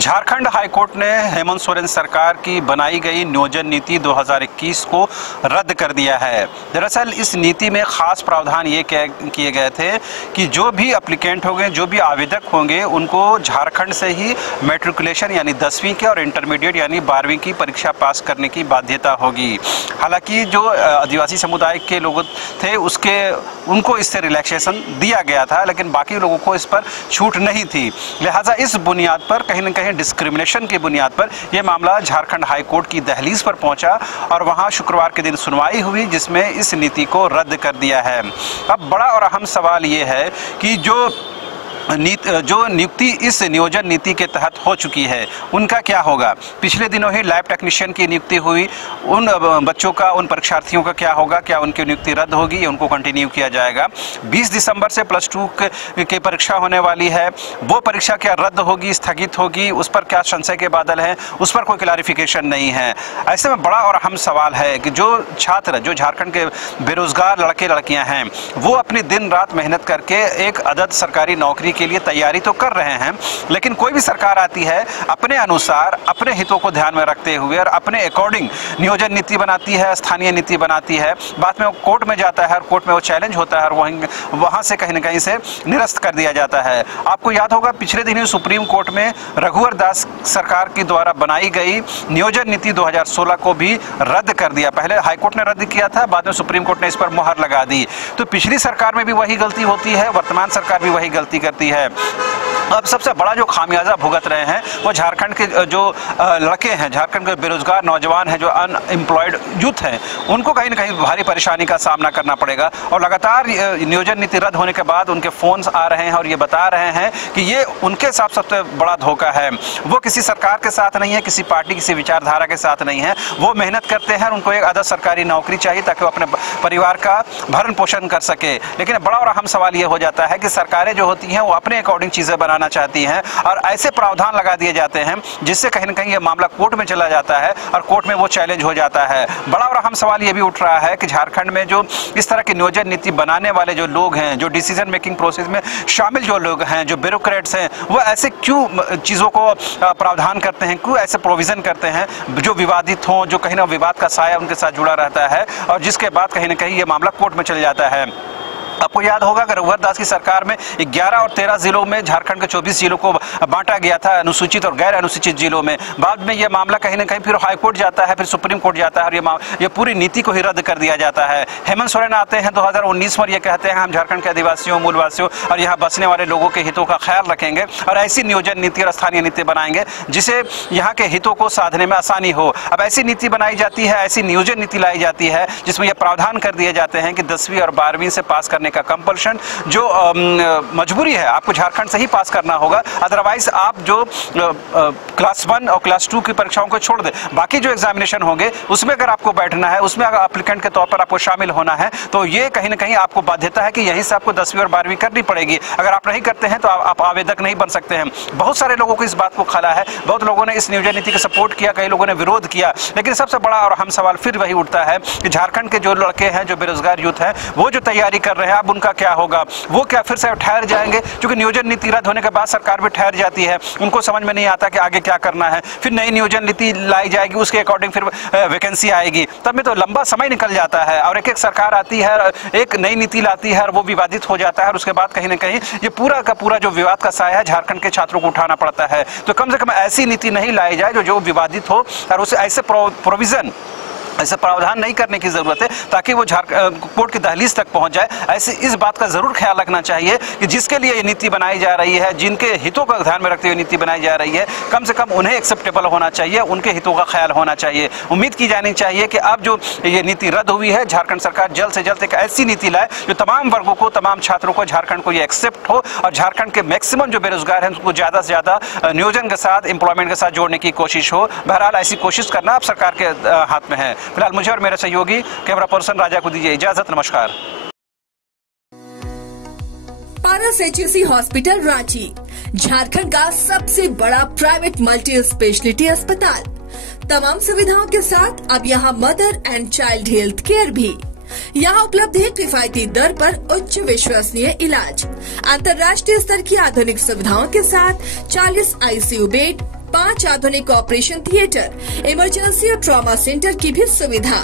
Jharkhand high court ने हेमंत सोरेन सरकार की बनाई गई नियोजन नीति 2021 को रद्द कर दिया है। दरअसल इस नीति में खास प्रावधान ये किए गए थे कि जो भी एप्लीकेंट होंगे, जो भी आवेदक होंगे, उनको झारखंड से ही मैट्रिकुलेशन यानी 10वीं के और इंटरमीडिएट यानी 12वीं की परीक्षा पास करने की बाध्यता होगी। हालांकि जो आदिवासी समुदाय के लोग थे उनको इससे रिलैक्सेशन दिया गया था, लेकिन बाकी लोगों को इस पर छूट नहीं थी। लिहाजा इस बुनियाद पर कहीं न कहीं डिस्क्रिमिनेशन की बुनियाद पर यह मामला झारखंड हाईकोर्ट की दहलीज पर पहुंचा और वहां शुक्रवार के दिन सुनवाई हुई, जिसमें इस नीति को रद्द कर दिया है। अब बड़ा और अहम सवाल ये है कि जो नियुक्ति इस नियोजन नीति के तहत हो चुकी है, उनका क्या होगा। पिछले दिनों ही लैब टेक्नीशियन की नियुक्ति हुई, उन बच्चों का, उन परीक्षार्थियों का क्या होगा? क्या उनकी नियुक्ति रद्द होगी या उनको कंटिन्यू किया जाएगा? 20 दिसंबर से +2 की परीक्षा होने वाली है, वो परीक्षा क्या रद्द होगी, स्थगित होगी? उस पर क्या संशय के बादल हैं? उस पर कोई क्लैरिफिकेशन नहीं है। ऐसे में बड़ा और अहम सवाल है कि जो छात्र, जो झारखंड के बेरोजगार लड़के लड़कियां हैं, वो अपनी दिन रात मेहनत करके एक अदद सरकारी नौकरी के लिए तैयारी तो कर रहे हैं, लेकिन कोई भी सरकार आती है अपने अनुसार, अपने हितों को ध्यान में रखते हुए और अपने अकॉर्डिंग नियोजन नीति बनाती है, स्थानीय नीति बनाती है। बाद में वो कोर्ट में जाता है और कोर्ट में वो चैलेंज होता है और वहां से कहीं न कहीं से निरस्त कर दिया जाता है। आपको याद होगा पिछले दिन ही सुप्रीम कोर्ट में रघुवर दास सरकार की द्वारा बनाई गई नियोजन नीति 2016 को भी रद्द कर दिया। पहले हाईकोर्ट ने रद्द किया था, बाद में सुप्रीम कोर्ट ने इस पर मुहर लगा दी। तो पिछली सरकार में भी वही गलती होती है, वर्तमान सरकार भी वही गलती करती है। अब सबसे बड़ा जो खामियाजा भुगत रहे हैं वो झारखंड के जो लड़के हैं, झारखंड के बेरोजगार नौजवान हैं, जो अनएम्प्लॉयड यूथ हैं, उनको कहीं ना कहीं भारी परेशानी का सामना करना पड़ेगा। और लगातार नियोजन नीति रद्द होने के बाद उनके फोन्स आ रहे हैं और ये बता रहे हैं कि ये उनके साथ सबसे बड़ा धोखा है। वो किसी सरकार के साथ नहीं है, किसी पार्टी, किसी विचारधारा के साथ नहीं है। वो मेहनत करते हैं, उनको एक आदर्श सरकारी नौकरी चाहिए ताकि वो अपने परिवार का भरण पोषण कर सके। लेकिन बड़ा और अहम सवाल ये हो जाता है कि सरकारें जो होती हैं वो अपने अकॉर्डिंग चीजें बनाना चाहती हैं और ऐसे प्रावधान लगा दिए जाते हैं जिससे कहीं न कहीं ये मामला कोर्ट में चला जाता है और कोर्ट में वो चैलेंज हो जाता है। बड़ा और अहम सवाल ये भी उठ रहा है कि झारखंड में जो इस तरह की नियोजन नीति बनाने वाले जो लोग हैं, जो डिसीजन मेकिंग प्रोसेस में शामिल जो लोग हैं, जो ब्यूरोक्रेट्स हैं, वो ऐसे क्यों चीजों को प्रावधान करते हैं, क्यों ऐसे प्रोविजन करते हैं जो विवादित हों, जो कहीं ना विवाद का साया उनके साथ जुड़ा रहता है और जिसके बाद कहीं ना कहीं ये मामला कोर्ट में चल जाता है। आपको याद होगा कि रघुवर दास की सरकार में 11 और 13 जिलों में झारखंड के 24 जिलों को बांटा गया था, अनुसूचित और गैर अनुसूचित जिलों में। बाद में यह मामला कहीं ना कहीं फिर हाईकोर्ट जाता है, फिर सुप्रीम कोर्ट जाता है और ये पूरी नीति को ही रद्द कर दिया जाता है। हेमंत सोरेन आते हैं 2019 में, ये कहते हैं हम झारखंड के आदिवासियों, मूलवासियों और यहाँ बसने वाले लोगों के हितों का ख्याल रखेंगे और ऐसी नियोजन नीति और स्थानीय नीति बनाएंगे जिसे यहाँ के हितों को साधने में आसानी हो। अब ऐसी नीति बनाई जाती है, ऐसी नियोजन नीति लाई जाती है जिसमें यह प्रावधान कर दिए जाते हैं कि 10वीं और 12वीं से पास करने का कंपल्शन जो मजबूरी है, आपको झारखंड से ही पास करना होगा। अदरवाइज आप जो क्लास 1 और क्लास 2 की परीक्षाओं को छोड़ दें, बाकी जो एग्जामिनेशन होंगे उसमें अगर आपको बैठना है, उसमें अगर एप्लीकेंट के तौर पर आपको शामिल होना है, तो ये कहीं ना कहीं आपको बाध्यता है कि यहीं से आपको 10वीं और 12वीं करनी पड़ेगी। अगर आप नहीं करते हैं तो आप आवेदक नहीं बन सकते हैं। बहुत सारे लोगों को इस बात को खला है, बहुत लोगों ने इस नियोजन नीति का सपोर्ट किया, कई लोगों ने विरोध किया। लेकिन सबसे बड़ा और अहम सवाल फिर वही उठता है कि झारखंड के जो लड़के हैं, जो बेरोजगार यूथ हैं, वो जो तैयारी कर रहे हैं, अब उनका क्या होगा? वो क्या फिर से ठहर जाएंगे? क्योंकि नियोजन नीति रद्द होने के बाद सरकार भी ठहर जाती है, उनको समझ में नहीं आता कि आगे क्या करना है। फिर नई नियोजन नीति लाई जाएगी, उसके अकॉर्डिंग फिर वैकेंसी आएगी, तब में तो लंबा समय निकल जाता है और एक सरकार आती है, एक नई नीति लाती है और वो विवादित हो जाता है और उसके बाद कहीं ना कहीं ये पूरा का पूरा जो विवाद का साया है झारखंड के छात्रों को उठाना पड़ता है। तो कम से कम ऐसी नीति नहीं लाई जाए जो विवादित हो और उसे ऐसे प्रोविजन, ऐसे प्रावधान नहीं करने की जरूरत है ताकि वो कोर्ट की दहलीज तक पहुंच जाए। ऐसे इस बात का जरूर ख्याल रखना चाहिए कि जिसके लिए ये नीति बनाई जा रही है, जिनके हितों का ध्यान में रखते हुए नीति बनाई जा रही है, कम से कम उन्हें एक्सेप्टेबल होना चाहिए, उनके हितों का ख्याल होना चाहिए। उम्मीद की जानी चाहिए कि अब जो ये नीति रद्द हुई है, झारखंड सरकार जल्द से जल्द एक ऐसी नीति लाए जो तमाम वर्गों को, तमाम छात्रों को, झारखंड को ये एक्सेप्ट हो और झारखंड के मैक्सिमम जो बेरोजगार हैं उनको ज्यादा से ज्यादा नियोजन के साथ, एम्प्लॉयमेंट के साथ जोड़ने की कोशिश हो। बहरहाल ऐसी कोशिश करना अब सरकार के हाथ में है। फिलहाल मुझे और मेरे सहयोगी कैमरा पर्सन राजा को दीजिए इजाजत। नमस्कार। पारस HSC हॉस्पिटल रांची, झारखंड का सबसे बड़ा प्राइवेट मल्टी स्पेशलिटी अस्पताल। तमाम सुविधाओं के साथ अब यहाँ mother and child health care भी। यहाँ उपलब्ध है किफायती दर पर उच्च विश्वसनीय इलाज, अंतर्राष्ट्रीय स्तर की आधुनिक सुविधाओं के साथ 40 ICU बेड, 5 आधुनिक ऑपरेशन थिएटर, इमरजेंसी और ट्रॉमा सेंटर की भी सुविधा।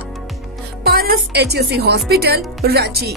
पारस HSC हॉस्पिटल, रांची।